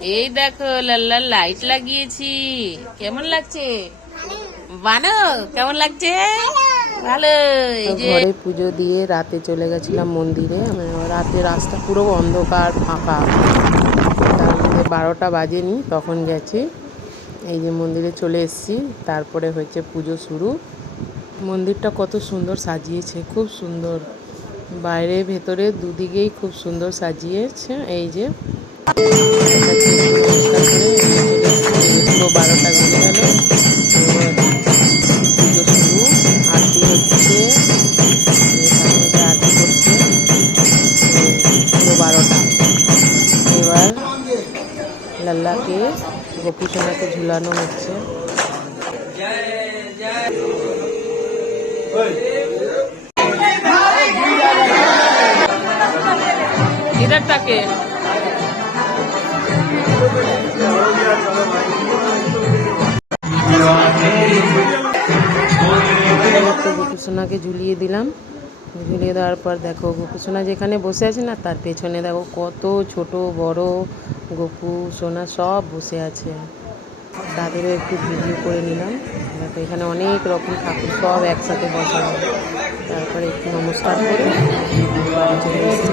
এই দেখো লাল্লার লাইট লাগিয়েছি, কেমন লাগছে? বানো কেমন লাগছে? ভালো। এই যে ঘরে পুজো দিয়ে রাতে চলে গেছিলাম মন্দিরে। রাতে রাস্তা পুরো অন্ধকার ফাঁকা, তার মধ্যে 12টা বাজেনি তখন গেছি। এই যে মন্দিরে চলে এসেছি, তারপরে হয়েছে পুজো শুরু। মন্দিরটা কত সুন্দর সাজিয়েছে, খুব সুন্দর, বাইরে ভেতরে দুদিকেই খুব সুন্দর সাজিয়েছে। এই যে নমস্কার করে পুরো 12টা বেজে গেল, পুজো শুরু, আরতি হচ্ছে, ঠাকুরকে আরতি করছে পুরো 12টা। এবার লাল্লাকে গোপীসোনাকে ঝুলানো হচ্ছে। লিডারটাকে গোপীসোনাকে ঝুলিয়ে দিলাম। ঝুলিয়ে দেওয়ার পর দেখো গোপীসোনা যেখানে বসে আছে না, তার পেছনে দেখো কত ছোট বড় গোপু সোনা সব বসে আছে। তাদেরও একটু ভিডিও করে নিলাম। দেখো এখানে অনেক রকম ঠাকুর সব একসাথে বসানো। তারপরে একটু নমস্কার করে বাড়ি চলে এসেছি।